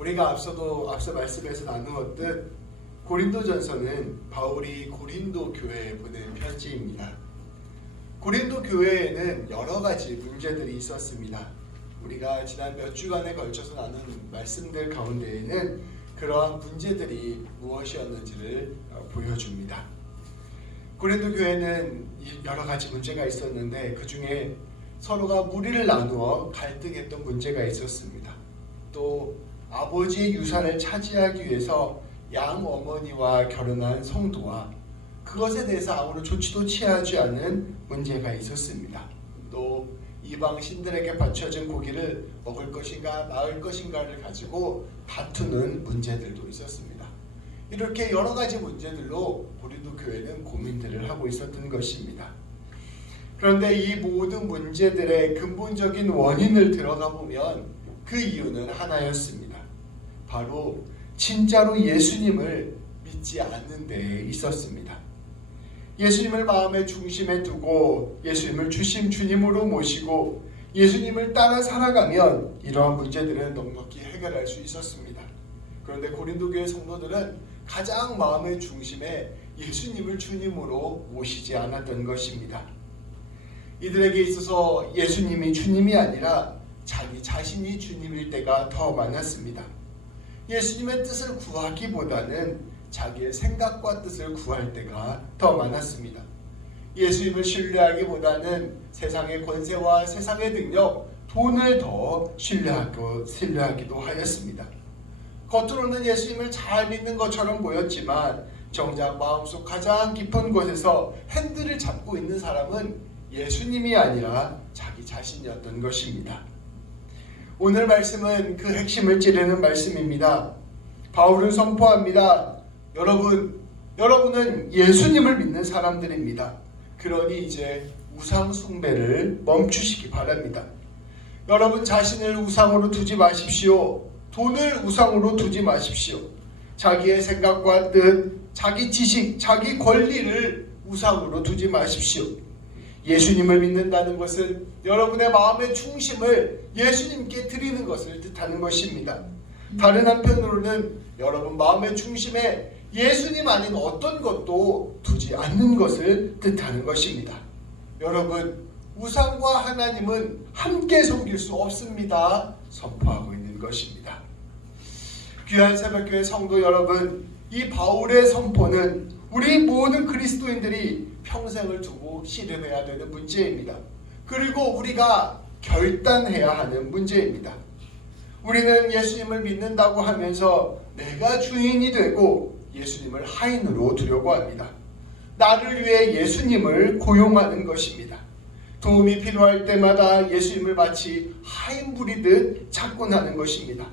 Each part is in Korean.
우리가 앞서 말씀에서 나누었듯 고린도전서는 바울이 고린도 교회에 보낸 편지입니다. 고린도 교회에는 여러 가지 문제들이 있었습니다. 우리가 지난 몇 주간에 걸쳐서 나눈 말씀들 가운데에는 그러한 문제들이 무엇이었는지를 보여줍니다. 고린도 교회는 여러 가지 문제가 있었는데 그 중에 서로가 무리를 나누어 갈등했던 문제가 있었습니다. 또 아버지의 유산을 차지하기 위해서 양어머니와 결혼한 성도와 그것에 대해서 아무런 조치도 취하지 않은 문제가 있었습니다. 또 이방 신들에게 바쳐진 고기를 먹을 것인가 마을 것인가를 가지고 다투는 문제들도 있었습니다. 이렇게 여러 가지 문제들로 고린도 교회는 고민들을 하고 있었던 것입니다. 그런데 이 모든 문제들의 근본적인 원인을 들어가 보면 그 이유는 하나였습니다. 바로 진짜로 예수님을 믿지 않는 데에 있었습니다. 예수님을 마음의 중심에 두고 예수님을 주님으로 모시고 예수님을 따라 살아가면 이러한 문제들은 넉넉히 해결할 수 있었습니다. 그런데 고린도 교회 성도들은 가장 마음의 중심에 예수님을 주님으로 모시지 않았던 것입니다. 이들에게 있어서 예수님이 주님이 아니라 자기 자신이 주님일 때가 더 많았습니다. 예수님의 뜻을 구하기보다는 자기의 생각과 뜻을 구할 때가 더 많았습니다. 예수님을 신뢰하기보다는 세상의 권세와 세상의 능력, 돈을 더 신뢰하기도 하였습니다. 겉으로는 예수님을 잘 믿는 것처럼 보였지만 정작 마음속 가장 깊은 곳에서 핸들을 잡고 있는 사람은 예수님이 아니라 자기 자신이었던 것입니다. 오늘 말씀은 그 핵심을 찌르는 말씀입니다. 바울은 선포합니다. 여러분은 예수님을 믿는 사람들입니다. 그러니 이제 우상 숭배를 멈추시기 바랍니다. 여러분 자신을 우상으로 두지 마십시오. 돈을 우상으로 두지 마십시오. 자기의 생각과 뜻, 자기 지식, 자기 권리를 우상으로 두지 마십시오. 예수님을 믿는다는 것은 여러분의 마음의 중심을 예수님께 드리는 것을 뜻하는 것입니다. 다른 한편으로는 여러분 마음의 중심에 예수님 아닌 어떤 것도 두지 않는 것을 뜻하는 것입니다. 여러분, 우상과 하나님은 함께 섬길 수 없습니다. 선포하고 있는 것입니다. 귀한 새벽교회 성도 여러분, 이 바울의 선포는 우리 모든 그리스도인들이 평생을 두고 씨름해야 되는 문제입니다. 그리고 우리가 결단해야 하는 문제입니다. 우리는 예수님을 믿는다고 하면서 내가 주인이 되고 예수님을 하인으로 두려고 합니다. 나를 위해 예수님을 고용하는 것입니다. 도움이 필요할 때마다 예수님을 마치 하인 부리듯 찾곤하는 것입니다.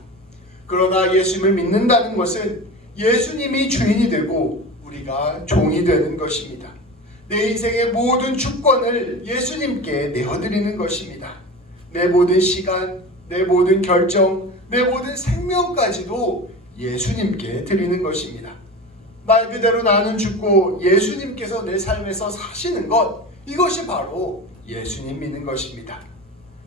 그러나 예수님을 믿는다는 것은 예수님이 주인이 되고 우리가 종이 되는 것입니다. 내 인생의 모든 주권을 예수님께 내어드리는 것입니다. 내 모든 시간, 내 모든 결정, 내 모든 생명까지도 예수님께 드리는 것입니다. 말 그대로 나는 죽고 예수님께서 내 삶에서 사시는 것, 이것이 바로 예수님 믿는 것입니다.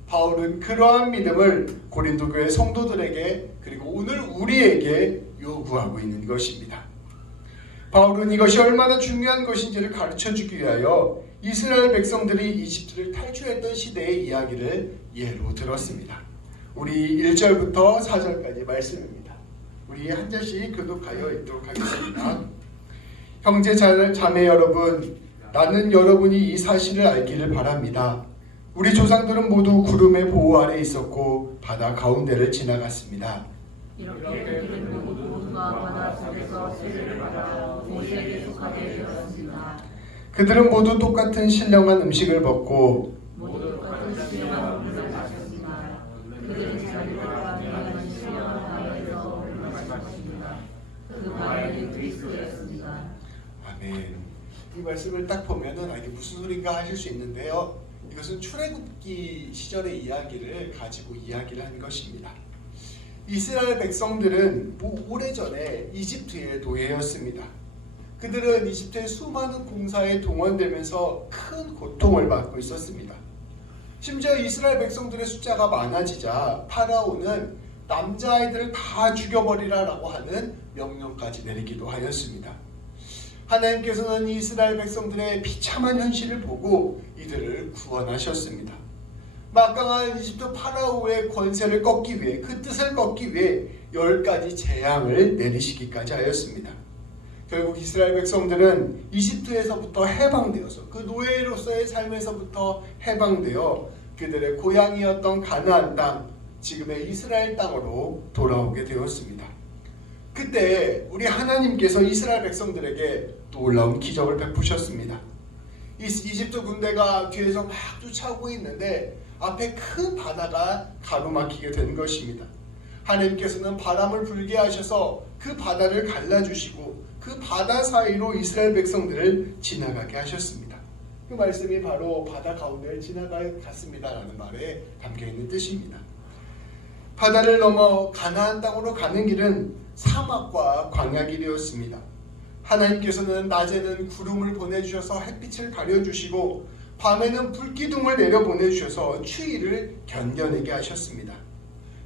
바울은 그러한 믿음을 고린도 교회 성도들에게 그리고 오늘 우리에게 요구하고 있는 것입니다. 바울은 이것이 얼마나 중요한 것인지를 가르쳐주기 위하여 이스라엘 백성들이 이집트를 탈출했던 시대의 이야기를 예로 들었습니다. 우리 1절부터 4절까지 말씀입니다. 우리 한 절씩 교독하여 읽도록 하겠습니다. 형제 자매 여러분, 나는 여러분이 이 사실을 알기를 바랍니다. 우리 조상들은 모두 구름의 보호 아래 있었고 바다 가운데를 지나갔습니다. 이렇게 그들은 모두가 바다 속에서 세례를 받아 모세에게 속하게 되었습니다. 그들은 모두 똑같은 신령한 음식을 먹고 모두 똑같은 신령한 물을 마셨으나 그들은 자기들과 하나님 신령한 바다에서 물을 마셨습니다. 그 바다는 그리스도였습니다. 아멘. 이 말씀을 딱 보면은 이게 무슨 소린가 하실 수 있는데요. 이것은 출애굽기 시절의 이야기를 가지고 이야기를 한 것입니다. 이스라엘 백성들은 오래전에 이집트의 노예였습니다. 그들은 이집트의 수많은 공사에 동원되면서 큰 고통을 받고 있었습니다. 심지어 이스라엘 백성들의 숫자가 많아지자 파라오는 남자아이들을 다 죽여버리라라고 하는 명령까지 내리기도 하였습니다. 하나님께서는 이스라엘 백성들의 비참한 현실을 보고 이들을 구원하셨습니다. 막강한 이집트 파라오의 권세를 꺾기 위해, 그 뜻을 꺾기 위해 10가지 재앙을 내리시기까지 하였습니다. 결국 이스라엘 백성들은 이집트에서부터 해방되어서, 그 노예로서의 삶에서부터 해방되어 그들의 고향이었던 가나안 땅, 지금의 이스라엘 땅으로 돌아오게 되었습니다. 그때 우리 하나님께서 이스라엘 백성들에게 놀라운 기적을 베푸셨습니다. 이집트 군대가 뒤에서 막 쫓아오고 있는데 앞에 큰 바다가 가로막히게 된 것입니다. 하나님께서는 바람을 불게 하셔서 그 바다를 갈라주시고 그 바다 사이로 이스라엘 백성들을 지나가게 하셨습니다. 그 말씀이 바로 바다 가운데를 지나갔습니다라는 말에 담겨있는 뜻입니다. 바다를 넘어 가나안 땅으로 가는 길은 사막과 광야 길이었습니다. 하나님께서는 낮에는 구름을 보내주셔서 햇빛을 가려주시고 밤에는 불기둥을 내려보내주셔서 추위를 견뎌내게 하셨습니다.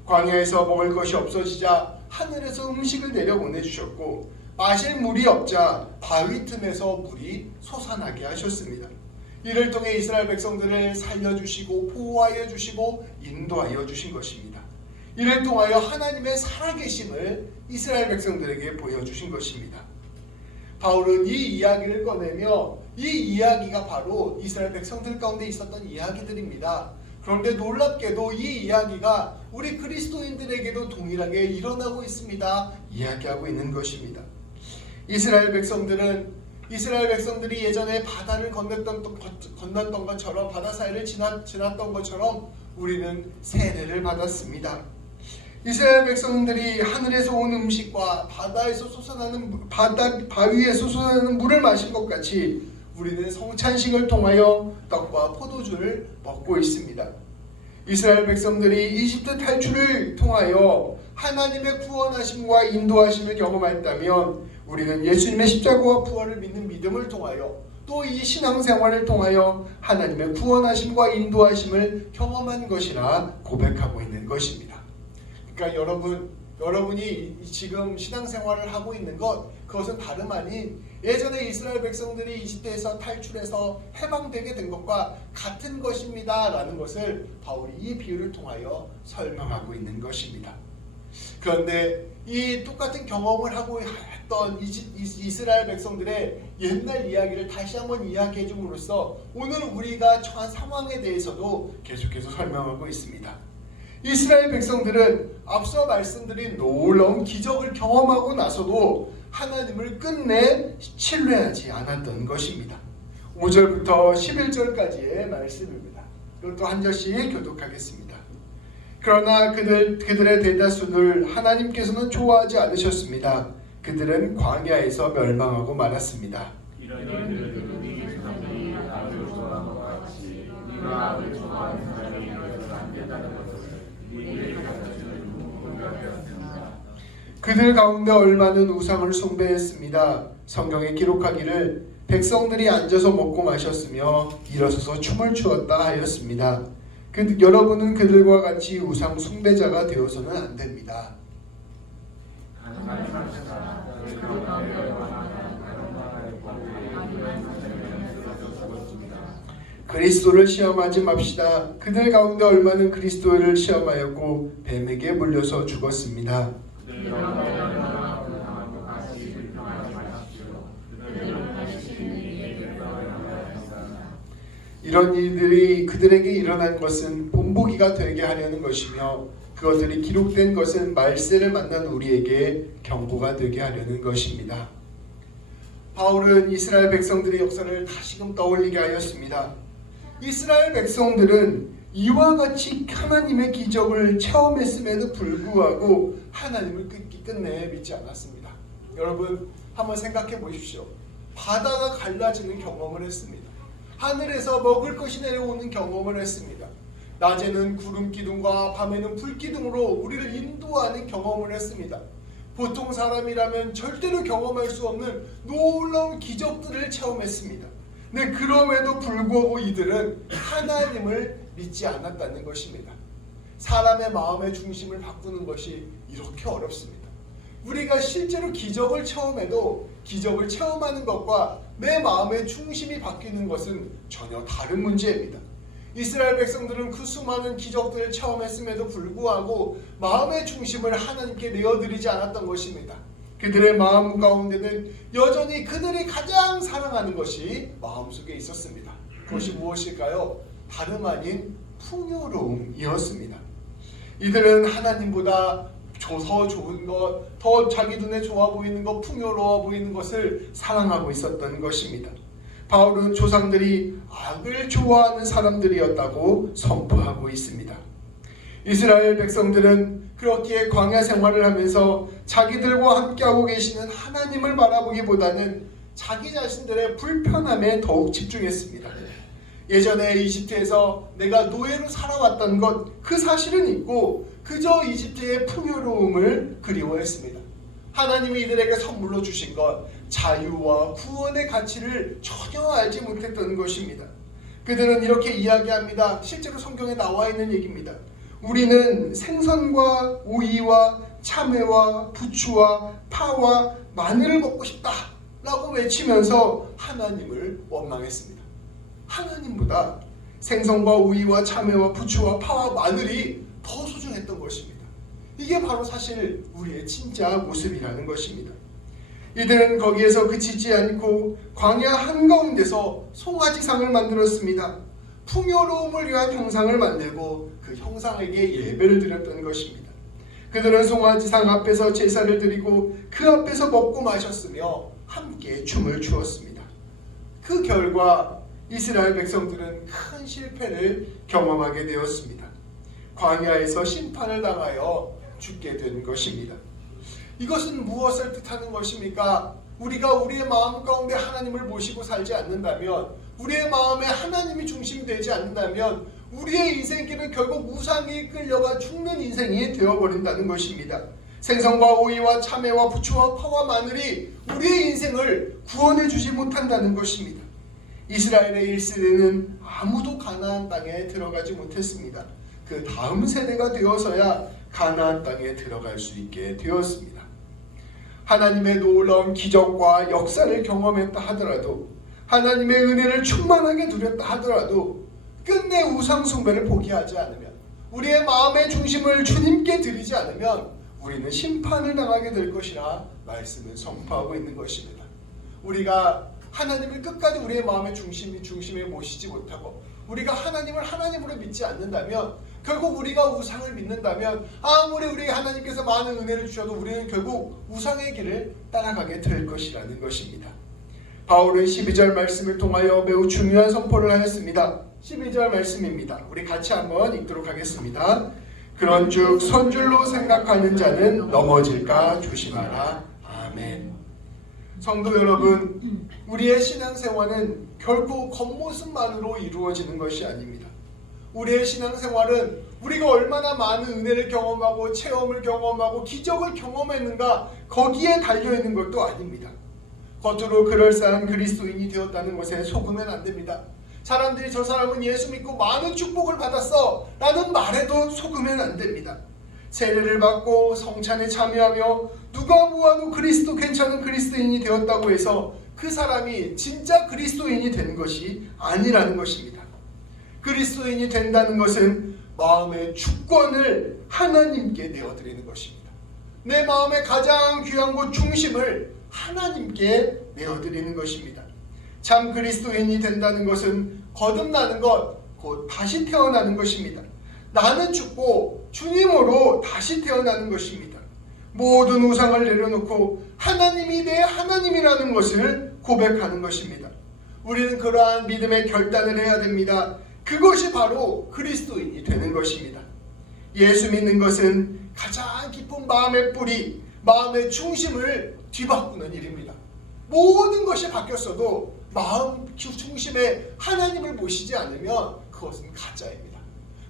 광야에서 먹을 것이 없어지자 하늘에서 음식을 내려보내주셨고 마실 물이 없자 바위 틈에서 물이 솟아나게 하셨습니다. 이를 통해 이스라엘 백성들을 살려주시고 보호하여 주시고 인도하여 주신 것입니다. 이를 통하여 하나님의 살아계심을 이스라엘 백성들에게 보여주신 것입니다. 바울은 이 이야기를 꺼내며 이 이야기가 바로 이스라엘 백성들 가운데 있었던 이야기들입니다. 그런데 놀랍게도 이 이야기가 우리 그리스도인들에게도 동일하게 일어나고 있습니다. 이야기하고 있는 것입니다. 이스라엘 백성들이 예전에 바다를 건넜던 것처럼, 바다 사이를 지났던 것처럼 우리는 세례를 받았습니다. 이스라엘 백성들이 하늘에서 온 음식과 바위에서 솟아나는 물을 마신 것 같이 우리는 성찬식을 통하여 떡과 포도주를 먹고 있습니다. 이스라엘 백성들이 이집트 탈출을 통하여 하나님의 구원하심과 인도하심을 경험했다면 우리는 예수님의 십자가와 부활을 믿는 믿음을 통하여 또 이 신앙생활을 통하여 하나님의 구원하심과 인도하심을 경험한 것이라 고백하고 있는 것입니다. 그러니까 여러분이 지금 신앙생활을 하고 있는 그것은 다름 아닌 예전에 이스라엘 백성들이 이집트에서 탈출해서 해방되게 된 것과 같은 것입니다 라는 것을 바울이 이 비유를 통하여 설명하고 있는 것입니다. 그런데 이 똑같은 경험을 하고 했던 이스라엘 백성들의 옛날 이야기를 다시 한번 이야기해 줌으로써 오늘 우리가 처한 상황에 대해서도 계속해서 설명하고 있습니다. 이스라엘 백성들은 앞서 말씀드린 놀라운 기적을 경험하고 나서도 하나님을 끝내 신뢰하지 않았던 것입니다. 5절부터 11절까지의 말씀입니다. 이것도 한 절씩 교독하겠습니다. 그러나 그들의 대다수를 하나님께서는 좋아하지 않으셨습니다. 그들은 광야에서 멸망하고 말았습니다. 이런 일들은 우리 조상들이 나를 좋아한 것 같이 네가 나를 좋아하는 사람이 되어서 안 된다는 것을 우리에게 가르쳐주는 무언가 되었습니다. 그들 가운데 얼마는 우상을 숭배했습니다. 성경에 기록하기를 백성들이 앉아서 먹고 마셨으며 일어서서 춤을 추었다 하였습니다. 여러분은 그들과 같이 우상 숭배자가 되어서는 안 됩니다. 그리스도를 시험하지 맙시다. 그들 가운데 얼마는 그리스도를 시험하였고 뱀에게 물려서 죽었습니다. 이런 일들이 그들에게 일어난 것은 본보기가 되게 하려는 것이며 그것들이 기록된 것은 말세를 만난 우리에게 경고가 되게 하려는 것입니다. 바울은 이스라엘 백성들의 역사를 다시금 떠올리게 하였습니다. 이스라엘 백성들은 이와 같이 하나님의 기적을 체험했음에도 불구하고 하나님을 끝내 믿지 않았습니다. 여러분 한번 생각해 보십시오. 바다가 갈라지는 경험을 했습니다. 하늘에서 먹을 것이 내려오는 경험을 했습니다. 낮에는 구름 기둥과 밤에는 불 기둥으로 우리를 인도하는 경험을 했습니다. 보통 사람이라면 절대로 경험할 수 없는 놀라운 기적들을 체험했습니다. 네, 그럼에도 불구하고 이들은 하나님을 믿지 않았다는 것입니다. 사람의 마음의 중심을 바꾸는 것이 이렇게 어렵습니다. 우리가 실제로 기적을 체험해도 기적을 체험하는 것과 내 마음의 중심이 바뀌는 것은 전혀 다른 문제입니다. 이스라엘 백성들은 그 수많은 기적들을 체험했음에도 불구하고 마음의 중심을 하나님께 내어드리지 않았던 것입니다. 그들의 마음 가운데는 여전히 그들이 가장 사랑하는 것이 마음속에 있었습니다. 그것이 무엇일까요? 다름 아닌 풍요로움이었습니다. 이들은 하나님보다 더 좋은 것, 더 자기 눈에 좋아 보이는 것, 풍요로워 보이는 것을 사랑하고 있었던 것입니다. 바울은 조상들이 악을 좋아하는 사람들이었다고 선포하고 있습니다. 이스라엘 백성들은 그렇게 광야 생활을 하면서 자기들과 함께하고 계시는 하나님을 바라보기보다는 자기 자신들의 불편함에 더욱 집중했습니다. 예전에 이집트에서 내가 노예로 살아왔던 것, 그 사실은 있고 그저 이집트의 풍요로움을 그리워했습니다. 하나님이 이들에게 선물로 주신 것, 자유와 구원의 가치를 전혀 알지 못했던 것입니다. 그들은 이렇게 이야기합니다. 실제로 성경에 나와 있는 얘기입니다. 우리는 생선과 오이와 참외와 부추와 파와 마늘을 먹고 싶다 라고 외치면서 하나님을 원망했습니다. 하나님보다 생선과 오이와 참외와 부추와 파와 마늘이 더 소중했던 것입니다. 이게 바로 사실 우리의 진짜 모습이라는 것입니다. 이들은 거기에서 그치지 않고 광야 한가운데서 송아지상을 만들었습니다. 풍요로움을 위한 형상을 만들고 그 형상에게 예배를 드렸던 것입니다. 그들은 송아지상 앞에서 제사를 드리고 그 앞에서 먹고 마셨으며 함께 춤을 추었습니다. 그 결과 이스라엘 백성들은 큰 실패를 경험하게 되었습니다. 광야에서 심판을 당하여 죽게 된 것입니다. 이것은 무엇을 뜻하는 것입니까? 우리가 우리의 마음 가운데 하나님을 모시고 살지 않는다면, 우리의 마음에 하나님이 중심이 되지 않는다면 우리의 인생길은 결국 우상에 끌려가 죽는 인생이 되어버린다는 것입니다. 생선과 오이와 참외와 부추와 파와 마늘이 우리의 인생을 구원해 주지 못한다는 것입니다. 이스라엘의 1세대는 아무도 가나안 땅에 들어가지 못했습니다. 그 다음 세대가 되어서야 가나안 땅에 들어갈 수 있게 되었습니다. 하나님의 놀라운 기적과 역사를 경험했다 하더라도, 하나님의 은혜를 충만하게 누렸다 하더라도 끝내 우상 숭배를 포기하지 않으면, 우리의 마음의 중심을 주님께 드리지 않으면 우리는 심판을 당하게 될 것이라 말씀을 선포하고 있는 것입니다. 우리가 하나님을 끝까지 우리의 마음의 중심에 모시지 못하고 우리가 하나님을 하나님으로 믿지 않는다면, 결국 우리가 우상을 믿는다면 아무리 우리 하나님께서 많은 은혜를 주셔도 우리는 결국 우상의 길을 따라가게 될 것이라는 것입니다. 바울은 12절 말씀을 통하여 매우 중요한 선포를 하였습니다. 12절 말씀입니다. 우리 같이 한번 읽도록 하겠습니다. 그런즉 선줄로 생각하는 자는 넘어질까 조심하라. 아멘. 성도 여러분, 우리의 신앙생활은 결코 겉모습만으로 이루어지는 것이 아닙니다. 우리의 신앙생활은 우리가 얼마나 많은 은혜를 경험하고 체험을 경험하고 기적을 경험했는가, 거기에 달려있는 것도 아닙니다. 겉으로 그럴싸한 그리스도인이 되었다는 것에 속으면 안 됩니다. 사람들이 저 사람은 예수 믿고 많은 축복을 받았어 라는 말에도 속으면 안 됩니다. 세례를 받고 성찬에 참여하며 누가 보아도 그리스도 괜찮은 그리스도인이 되었다고 해서 그 사람이 진짜 그리스도인이 된 것이 아니라는 것입니다. 그리스도인이 된다는 것은 마음의 주권을 하나님께 내어드리는 것입니다. 내 마음의 가장 귀한 곳 중심을 하나님께 내어드리는 것입니다. 참 그리스도인이 된다는 것은 거듭나는 것, 곧 다시 태어나는 것입니다. 나는 죽고 주님으로 다시 태어나는 것입니다. 모든 우상을 내려놓고 하나님이 내 하나님이라는 것을 고백하는 것입니다. 우리는 그러한 믿음의 결단을 해야 됩니다. 그것이 바로 그리스도인이 되는 것입니다. 예수 믿는 것은 가장 깊은 마음의 뿌리, 마음의 중심을 뒤바꾸는 일입니다. 모든 것이 바뀌었어도 마음 중심에 하나님을 모시지 않으면 그것은 가짜입니다.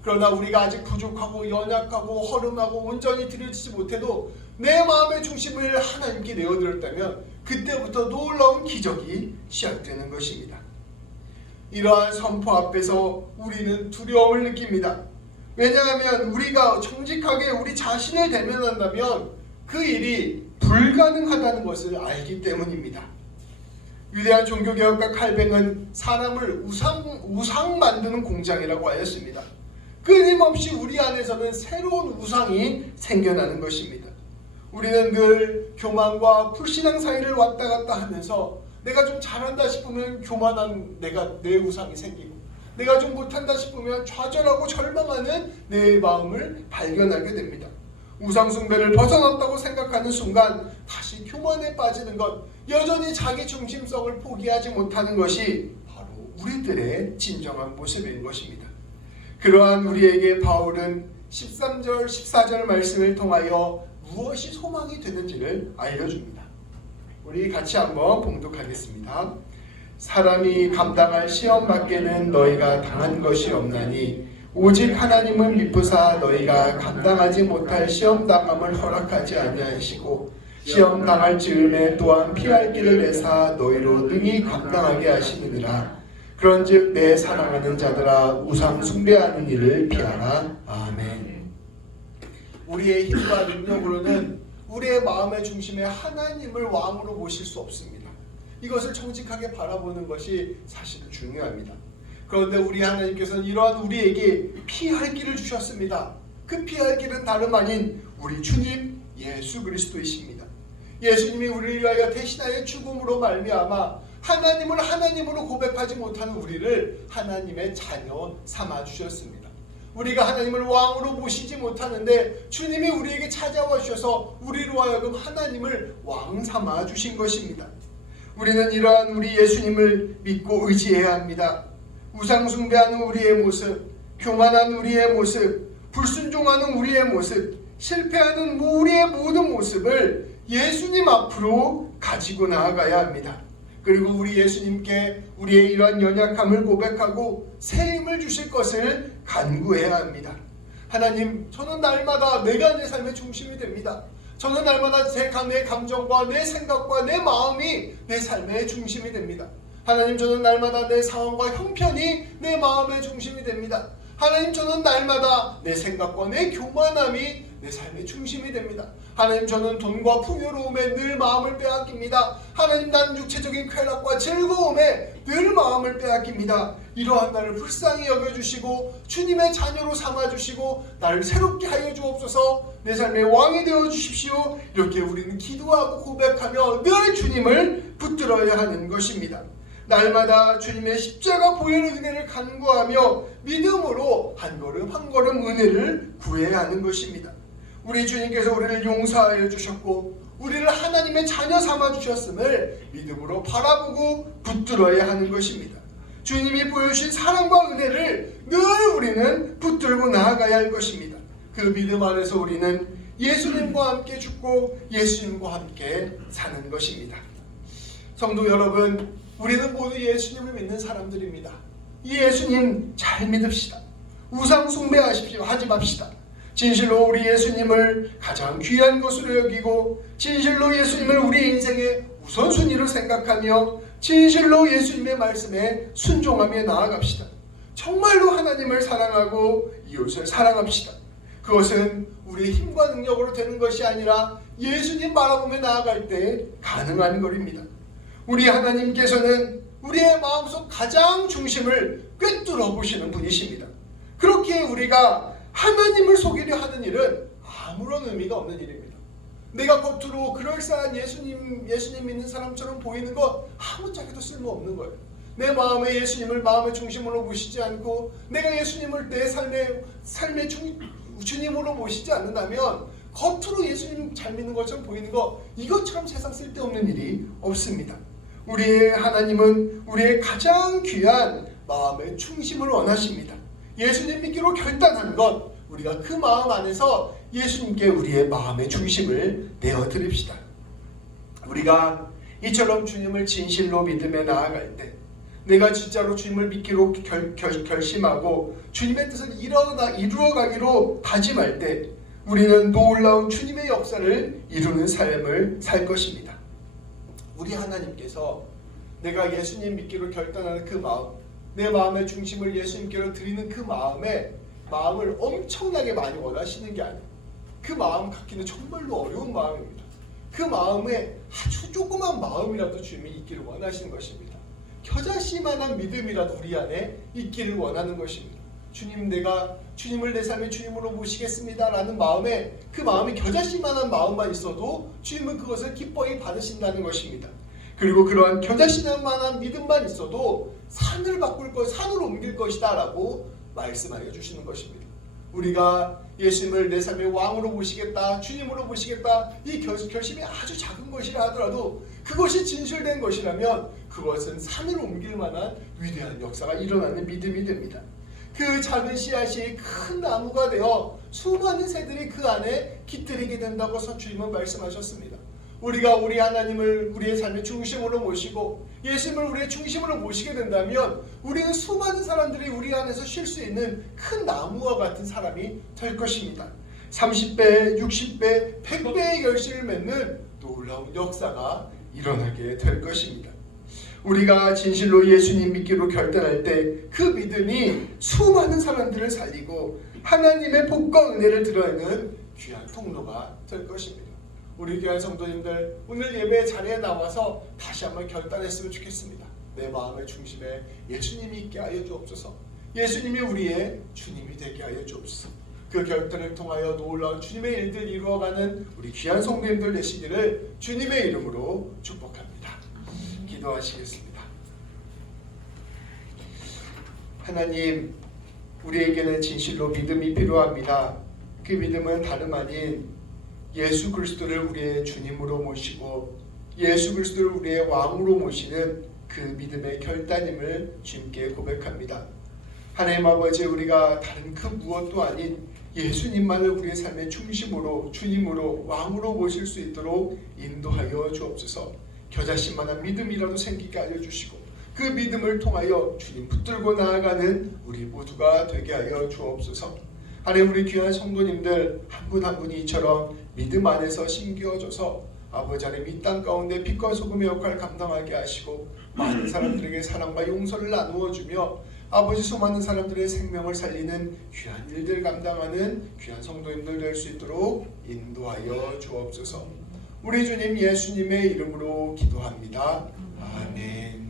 그러나 우리가 아직 부족하고 연약하고 허름하고 온전히 드려지지 못해도 내 마음의 중심을 하나님께 내어드렸다면 그때부터 놀라운 기적이 시작되는 것입니다. 이러한 선포 앞에서 우리는 두려움을 느낍니다. 왜냐하면 우리가 정직하게 우리 자신을 대면한다면 그 일이 불가능하다는 것을 알기 때문입니다. 위대한 종교개혁가 칼뱅은 사람을 우상 만드는 공장이라고 하였습니다. 끊임없이 우리 안에서는 새로운 우상이 생겨나는 것입니다. 우리는 늘 교만과 불신앙 사이를 왔다 갔다 하면서 내가 좀 잘한다 싶으면 교만한 내 우상이 생기고, 내가 좀 못한다 싶으면 좌절하고 절망하는 내 마음을 발견하게 됩니다. 우상 숭배를 벗어났다고 생각하는 순간 다시 교만에 빠지는 것, 여전히 자기 중심성을 포기하지 못하는 것이 바로 우리들의 진정한 모습인 것입니다. 그러한 우리에게 바울은 13절, 14절 말씀을 통하여 무엇이 소망이 되는지를 알려줍니다. 우리 같이 한번 봉독하겠습니다. 사람이 감당할 시험 밖에는 너희가 당한 것이 없나니 오직 하나님은 미쁘사 너희가 감당하지 못할 시험 당함을 허락하지 아니하시고 시험 당할 즈음에 또한 피할 길을 내사 너희로 능히 감당하게 하시느니라. 그런즉 내 사랑하는 자들아 우상 숭배하는 일을 피하라. 아멘. 우리의 힘과 능력으로는 우리의 마음의 중심에 하나님을 왕으로 모실 수 없습니다. 이것을 정직하게 바라보는 것이 사실은 중요합니다. 그런데 우리 하나님께서는 이러한 우리에게 피할 길을 주셨습니다. 그 피할 길은 다름 아닌 우리 주님 예수 그리스도이십니다. 예수님이 우리를 위하여 대신하여 죽음으로 말미암아 하나님을 하나님으로 고백하지 못하는 우리를 하나님의 자녀 삼아 주셨습니다. 우리가 하나님을 왕으로 모시지 못하는데 주님이 우리에게 찾아와 주셔서 우리로 하여금 하나님을 왕 삼아 주신 것입니다. 우리는 이러한 우리 예수님을 믿고 의지해야 합니다. 우상 숭배하는 우리의 모습, 교만한 우리의 모습, 불순종하는 우리의 모습, 실패하는 우리의 모든 모습을 예수님 앞으로 가지고 나아가야 합니다. 그리고 우리 예수님께 우리의 이러한 연약함을 고백하고 새 힘을 주실 것을 간구해야 합니다. 하나님, 저는 날마다 내가 내 삶의 중심이 됩니다. 저는 날마다 내 감정과 내 생각과 내 마음이 내 삶의 중심이 됩니다. 하나님, 저는 날마다 내 상황과 형편이 내 마음의 중심이 됩니다. 하나님, 저는 날마다 내 생각과 내 교만함이 내 삶의 중심이 됩니다. 하나님, 저는 돈과 풍요로움에 늘 마음을 빼앗깁니다. 하나님, 난 육체적인 쾌락과 즐거움에 늘 마음을 빼앗깁니다. 이러한 나를 불쌍히 여겨주시고 주님의 자녀로 삼아주시고 나를 새롭게 하여 주옵소서. 내 삶의 왕이 되어 주십시오. 이렇게 우리는 기도하고 고백하며 늘 주님을 붙들어야 하는 것입니다. 날마다 주님의 십자가 보혈의 은혜를 간구하며 믿음으로 한 걸음 한 걸음 은혜를 구해야 하는 것입니다. 우리 주님께서 우리를 용서하여 주셨고 우리를 하나님의 자녀 삼아 주셨음을 믿음으로 바라보고 붙들어야 하는 것입니다. 주님이 보여주신 사랑과 은혜를 늘 우리는 붙들고 나아가야 할 것입니다. 그 믿음 안에서 우리는 예수님과 함께 죽고 예수님과 함께 사는 것입니다. 성도 여러분, 우리는 모두 예수님을 믿는 사람들입니다. 이 예수님 잘 믿읍시다. 우상 숭배하십시오. 하지 맙시다. 진실로 우리 예수님을 가장 귀한 것으로 여기고 진실로 예수님을 우리 인생의 우선순위로 생각하며 진실로 예수님의 말씀에 순종하며 나아갑시다. 정말로 하나님을 사랑하고 이웃을 사랑합시다. 그것은 우리의 힘과 능력으로 되는 것이 아니라 예수님 바라보며 나아갈 때 가능한 것입니다. 우리 하나님께서는 우리의 마음속 가장 중심을 꿰뚫어 보시는 분이십니다. 그렇게 우리가 하나님을 속이려 하는 일은 아무런 의미가 없는 일입니다. 내가 겉으로 그럴싸한 예수님 믿는 사람처럼 보이는 것 아무짝에도 쓸모없는 거예요. 내 마음에 예수님을 마음의 중심으로 모시지 않고 내가 예수님을 내 삶의 주님으로 모시지 않는다면 겉으로 예수님 잘 믿는 것처럼 보이는 것 이것처럼 세상 쓸데없는 일이 없습니다. 우리의 하나님은 우리의 가장 귀한 마음의 중심을 원하십니다. 예수님 믿기로 결단한 것, 우리가 그 마음 안에서 예수님께 우리의 마음의 중심을 내어드립시다. 우리가 이처럼 주님을 진실로 믿으며 나아갈 때, 내가 진짜로 주님을 믿기로 결심하고 주님의 뜻을 이루어가기로 다짐할 때 우리는 놀라운 주님의 역사를 이루는 삶을 살 것입니다. 우리 하나님께서 내가 예수님 믿기로 결단하는 그 마음, 내 마음의 중심을 예수님께로 드리는 그 마음에 마음을 엄청나게 많이 원하시는 게 아니에요. 그 마음 갖기는 정말로 어려운 마음입니다. 그 마음에 아주 조그만 마음이라도 주님이 있기를 원하시는 것입니다. 겨자씨만한 믿음이라도 우리 안에 있기를 원하는 것입니다. 주님, 내가 주님을 내 삶의 주님으로 모시겠습니다 라는 마음에, 그 마음이 겨자씨만한 마음만 있어도 주님은 그것을 기뻐히 받으신다는 것입니다. 그리고 그러한 겨자씨만한 믿음만 있어도 산을 바꿀 것, 산으로 옮길 것이다 라고 말씀하여 주시는 것입니다. 우리가 예수님을 내 삶의 왕으로 모시겠다, 주님으로 모시겠다, 이 결심이 아주 작은 것이라 하더라도 그것이 진실된 것이라면 그것은 산을 옮길 만한 위대한 역사가 일어나는 믿음이 됩니다. 그 작은 씨앗이 큰 나무가 되어 수많은 새들이 그 안에 깃들이게 된다고 주님은 말씀하셨습니다. 우리가 우리 하나님을 우리의 삶의 중심으로 모시고 예수님을 우리의 중심으로 모시게 된다면 우리는 수많은 사람들이 우리 안에서 쉴 수 있는 큰 나무와 같은 사람이 될 것입니다. 30배, 60배, 100배의 결실을 맺는 놀라운 역사가 일어나게 될 것입니다. 우리가 진실로 예수님 믿기로 결단할 때 그 믿음이 수많은 사람들을 살리고 하나님의 복과 은혜를 드러내는 귀한 통로가 될 것입니다. 우리 귀한 성도님들, 오늘 예배 자리에 나와서 다시 한번 결단했으면 좋겠습니다. 내 마음의 중심에 예수님이 있게 하여 주옵소서. 예수님이 우리의 주님이 되게 하여 주옵소서. 그 결단을 통하여 놀라운 주님의 일들 이루어가는 우리 귀한 성도님들 되시기를 주님의 이름으로 축복합니다. 기도하시겠습니다. 하나님, 우리에게는 진실로 믿음이 필요합니다. 그 믿음은 다름 아닌 예수 그리스도를 우리의 주님으로 모시고 예수 그리스도를 우리의 왕으로 모시는 그 믿음의 결단임을 주님께 고백합니다. 하나님 아버지, 우리가 다른 그 무엇도 아닌 예수님만을 우리의 삶의 중심으로, 주님으로, 왕으로 모실 수 있도록 인도하여 주옵소서. 겨자씨만한 믿음이라도 생기게 알려주시고 그 믿음을 통하여 주님 붙들고 나아가는 우리 모두가 되게 하여 주옵소서. 하나님, 우리 귀한 성도님들 한 분 한 분이 이처럼 믿음 안에서 심겨져서 아버지 하나님 이 땅 가운데 빛과 소금의 역할을 감당하게 하시고 많은 사람들에게 사랑과 용서를 나누어 주며 아버지 수많은 사람들의 생명을 살리는 귀한 일들 감당하는 귀한 성도님들 될 수 있도록 인도하여 주옵소서. 우리 주님 예수님의 이름으로 기도합니다. 아멘.